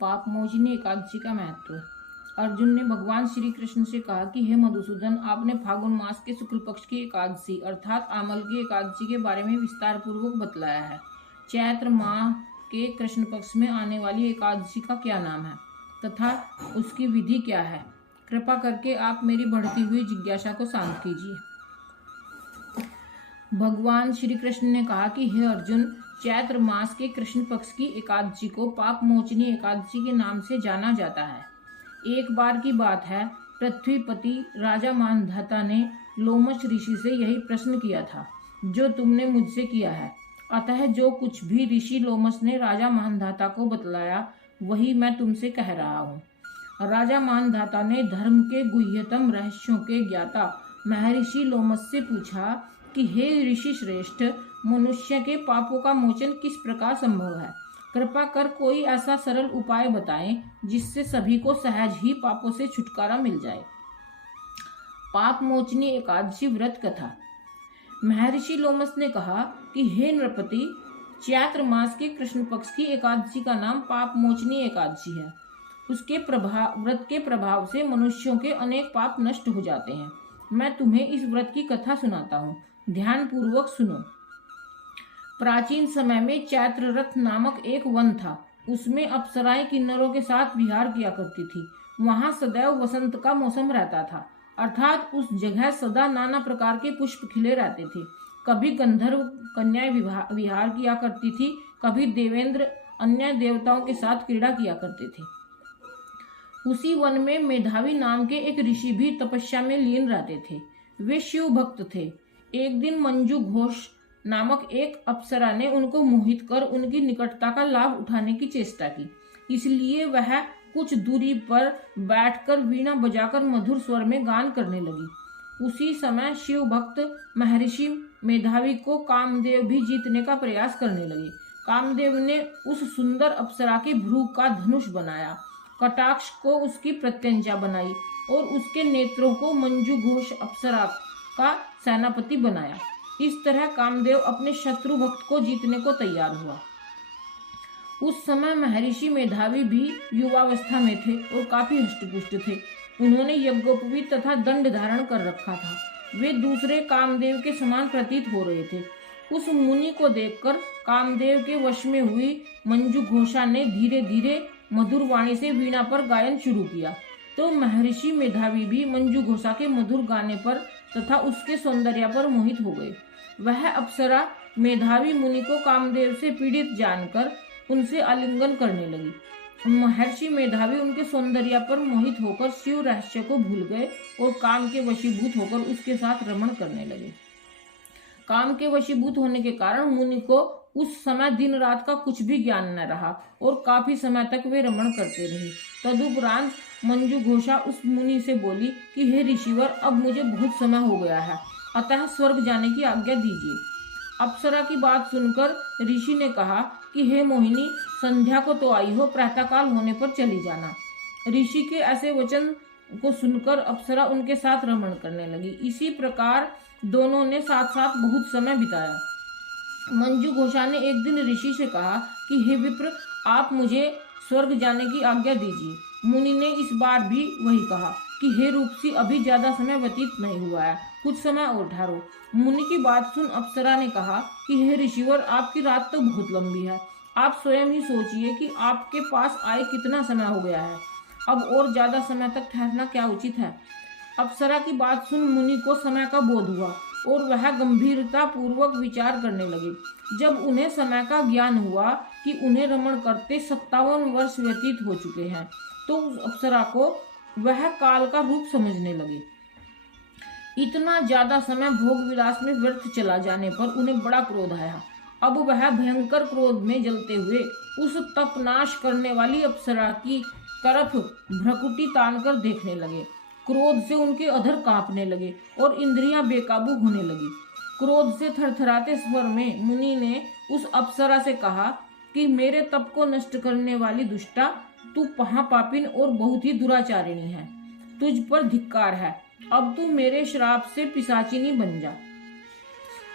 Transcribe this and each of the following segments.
पाप मोचनी एकादशी का महत्व। अर्जुन ने भगवान श्री कृष्ण से कहा कि हे मधुसूदन, आपने फागुन मास के शुक्ल पक्ष की एकादशी अर्थात आमल की एकादशी के बारे में विस्तार पूर्वक बतलाया है। चैत्र माह के कृष्ण पक्ष में आने वाली एकादशी का क्या नाम है तथा उसकी विधि क्या है? कृपा करके आप मेरी बढ़ती हुई जिज्ञासा को शांत कीजिए। भगवान श्री कृष्ण ने कहा कि हे अर्जुन, चैत्र मास के कृष्ण पक्ष की एकादशी को पाप मोचनी एकादशी के नाम से जाना जाता है। एक बार की बात है, पृथ्वीपति राजा मानधाता ने लोमश ऋषि से यही प्रश्न किया था जो तुमने मुझसे किया है। अतः जो कुछ भी ऋषि लोमश ने राजा मानधाता को बतलाया वही मैं तुमसे कह रहा हूँ। राजा मानधाता ने धर्म के गुह्यतम रहस्यों के ज्ञाता महर्षि लोमश से पूछा कि हे ऋषि श्रेष्ठ, मनुष्य के पापों का मोचन किस प्रकार संभव है? कृपा कर कोई ऐसा सरल उपाय बताएं जिससे सभी को सहज ही पापों से छुटकारा मिल जाए। पाप मोचनी एकादशी व्रत कथा। महर्षि लोमश ने कहा कि हे नृपति, चैत्र मास के कृष्ण पक्ष की एकादशी का नाम पाप मोचनी एकादशी है। उसके व्रत के प्रभाव से मनुष्यों के अनेक पाप नष्ट हो जाते हैं। मैं तुम्हें इस व्रत की कथा सुनाता हूँ, ध्यान पूर्वक सुनो। प्राचीन समय में चैत्र रथ नामक एक वन था। उसमें अप्सराएं किन्नरों के साथ विहार किया करती थी। वहां सदैव वसंत का मौसम रहता था, अर्थात उस जगह सदा नाना प्रकार के पुष्प खिले रहते थे। कभी गंधर्व कन्याएं विहार किया करती थी, कभी देवेंद्र अन्य देवताओं के साथ क्रीड़ा किया करते थे। उसी वन में मेधावी नाम के एक ऋषि भी तपस्या में लीन रहते थे। वे शिव भक्त थे। एक दिन मंजू घोष नामक एक अप्सरा ने उनको मोहित कर उनकी निकटता का लाभ उठाने की चेष्टा की। इसलिए वह कुछ दूरी पर बैठकर वीणा बजाकर मधुर स्वर में गान करने लगी। उसी समय शिव भक्त महर्षि मेधावी को कामदेव भी जीतने का प्रयास करने लगे। कामदेव ने उस सुंदर अप्सरा के भ्रू का धनुष बनाया, कटाक्ष को उसकी प्रत्यंचा बनाई और उसके नेत्रों को मंजू घोष अप्सरा का सेनापति बनाया। इस तरह कामदेव अपने शत्रु भक्त को जीतने को तैयार हुआ। उस समय महर्षि मेधावी भी युवावस्था में थे और काफी हष्टपुष्ट थे। उन्होंने यज्ञोपवीत तथा दंड धारण कर रखा था। वे दूसरे कामदेव के समान प्रतीत हो रहे थे। उस मुनि को देखकर कामदेव के वश में हुई मंजू घोषा ने धीरे धीरे मधुर वाणी से वीणा पर गायन शुरू किया। तो महर्षि मेधावी भी मंजू घोषा के मधुर गाने पर तथा उसके सौंदर्य पर मोहित हो गए। वह अप्सरा मेधावी मुनि को कामदेव से पीड़ित जानकर उनसे आलिंगन करने लगी। महर्षि मेधावी उनके सौंदर्य पर मोहित होकर शिव रहस्य को भूल गए और काम के वशीभूत होकर उसके साथ रमण करने लगे। काम के वशीभूत होने के कारण मुनि को उस समय दिन रात का कुछ भी ज्ञान न रहा और काफी समय तक वे रमण करते रहे। तदुपरांत मंजू घोषा उस मुनि से बोली कि हे ऋषिवर, अब मुझे बहुत समय हो गया है, अतः स्वर्ग जाने की आज्ञा दीजिए। अप्सरा की बात सुनकर ऋषि ने कहा कि हे मोहिनी, संध्या को तो आई हो, प्रातःकाल होने पर चली जाना। ऋषि के ऐसे वचन को सुनकर अप्सरा उनके साथ रमण करने लगी। इसी प्रकार दोनों ने साथ साथ बहुत समय बिताया। मंजू घोषा ने एक दिन ऋषि से कहा कि हे विप्र, आप मुझे स्वर्ग जाने की आज्ञा दीजिए। मुनि ने इस बार भी वही कहा कि हे रूपसी, अभी ज्यादा समय व्यतीत नहीं हुआ है, कुछ समय और ठहरो। मुनि की बात सुन अप्सरा ने कहा कि हे ऋषिवर, आपकी रात तो बहुत लंबी है। आप स्वयं ही सोचिए कि आपके पास आए कितना समय हो गया है। अब और ज्यादा समय तक ठहरना क्या उचित है? अप्सरा की बात सुन मुनि को समय का बोध हुआ और वह गंभीरता पूर्वक विचार करने लगे। जब उन्हें समय का ज्ञान हुआ कि उन्हें रमण करते 57 वर्ष व्यतीत हो चुके हैं, तो उस अप्सरा को वह काल का रूप समझने लगे। इतना ज्यादा समय भोग विलास में व्यर्थ चला जाने पर उन्हें बड़ा क्रोध आया। अब वह भयंकर क्रोध में जलते हुए उस तपनाश करने वाली अप्सरा की तरफ भ्रकुटी तानकर देखने लगे। क्रोध से उनके अधर कांपने लगे और इंद्रियां बेकाबू होने लगी। क्रोध से थरथराते स्वर में मुनि ने उस अप्सरा से कहा कि मेरे तप को नष्ट करने वाली दुष्टा, तू महापापिन और बहुत ही दुराचारिणी है। तुझ पर धिक्कार है। अब तू मेरे श्राप से पिशाचिनी बन जा।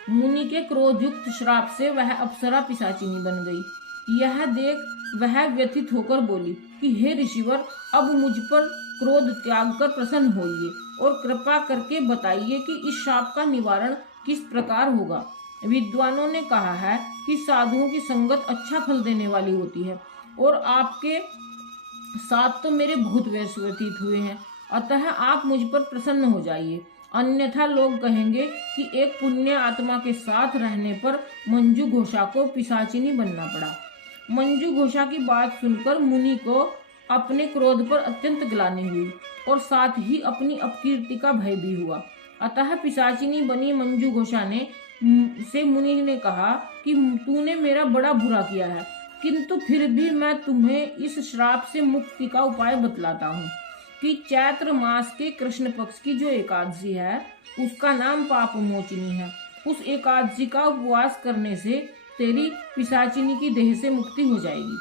मुनि के क्रोधयुक्त श्राप से वह अप्सरा पिशाचिनी बन गई। यह देख वह व्यथित होकर बोली कि हे ऋषिवर, अब मुझ पर क्रोध त्याग कर प्रसन्न होइए और कृपा करके बताइए कि इस शाप का निवारण किस प्रकार होगा। विद्वानों ने कहा है कि साधुओं की संगत अच्छा फल देने वाली होती है और आपके साथ तो मेरे बहुत वर्ष व्यतीत हुए हैं, अतः आप मुझ पर प्रसन्न हो जाइए, अन्यथा लोग कहेंगे कि एक पुण्य आत्मा के साथ रहने पर मंजू घोषा को पिशाचिनी बनना पड़ा। मंजू घोषा की बात सुनकर मुनि को अपने क्रोध पर अत्यंत ग्लानि हुई और साथ ही अपनी अपकीर्ति का भय भी हुआ। अतः पिशाचिनी बनी मंजू घोषा ने से मुनि ने कहा कि तूने मेरा बड़ा बुरा किया है, किंतु फिर भी मैं तुम्हें इस श्राप से मुक्ति का उपाय बतलाता हूँ कि चैत्र मास के कृष्ण पक्ष की जो एकादशी है उसका नाम पाप मोचिनी है। उस एकादशी का उपवास करने से तेरी पिशाचिनी की देह से मुक्ति हो जाएगी।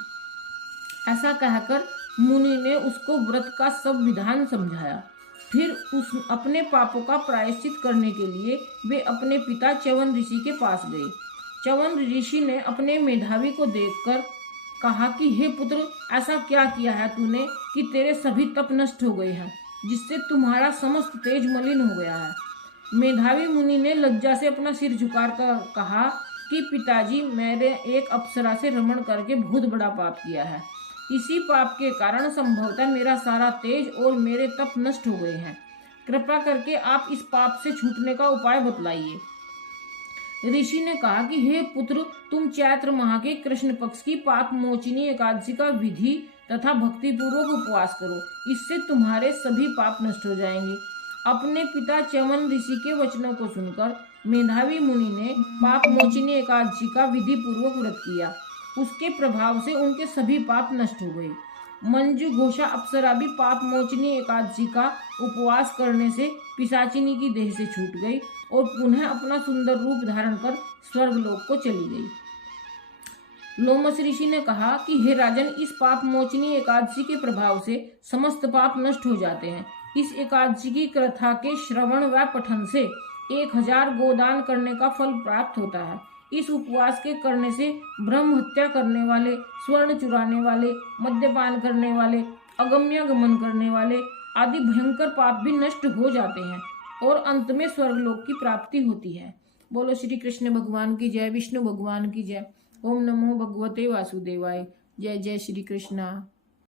ऐसा कहकर मुनि ने उसको व्रत का सब विधान समझाया। फिर उस अपने पापों का प्रायश्चित करने के लिए वे अपने पिता च्यवन ऋषि के पास गए। च्यवन ऋषि ने अपने मेधावी को देखकर कहा कि हे पुत्र, ऐसा क्या किया है तूने कि तेरे सभी तप नष्ट हो गए हैं, जिससे तुम्हारा समस्त तेज मलिन हो गया है। मेधावी मुनि ने लज्जा से अपना सिर झुकाकर कहा कि पिताजी, मैंने एक अप्सरा से रमण करके बहुत बड़ा पाप किया है। इसी पाप के कारण संभवतः मेरा सारा तेज और मेरे तप नष्ट हो गए हैं। कृपा करके आप इस पाप से छूटने का उपाय बतलाइए। ऋषि ने कहा कि हे पुत्र, तुम चैत्र माह के कृष्ण पक्ष की पाप मोचिनी एकादशी का विधि तथा भक्ति पूर्वक उपवास करो, इससे तुम्हारे सभी पाप नष्ट हो जाएंगे। अपने पिता च्यवन ऋषि के वचनों को सुनकर मेधावी मुनि ने पाप मोचिनी एकादशी का विधि पूर्वक व्रत किया। उसके प्रभाव से उनके सभी पाप नष्ट हो गए। मंजू घोषा अप्सरा भी पाप मोचनी एकादशी का उपवास करने से पिशाचिनी की देह से छूट गई और पुनः अपना सुंदर रूप धारण कर स्वर्गलोक को चली गई। लोमस ऋषि ने कहा कि हे राजन, इस पाप मोचनी एकादशी के प्रभाव से समस्त पाप नष्ट हो जाते हैं। इस एकादशी की कथा के श्रवण व पठन से 1000 गोदान करने का फल प्राप्त होता है। इस उपवास के करने से ब्रह्म हत्या करने वाले, स्वर्ण चुराने वाले, मद्यपान करने वाले, अगम्य गमन करने वाले आदि भयंकर पाप भी नष्ट हो जाते हैं और अंत में स्वर्गलोक की प्राप्ति होती है। बोलो श्री कृष्ण भगवान की जय, विष्णु भगवान की जय। ओम नमो भगवते वासुदेवाय। जय जय श्री कृष्णा।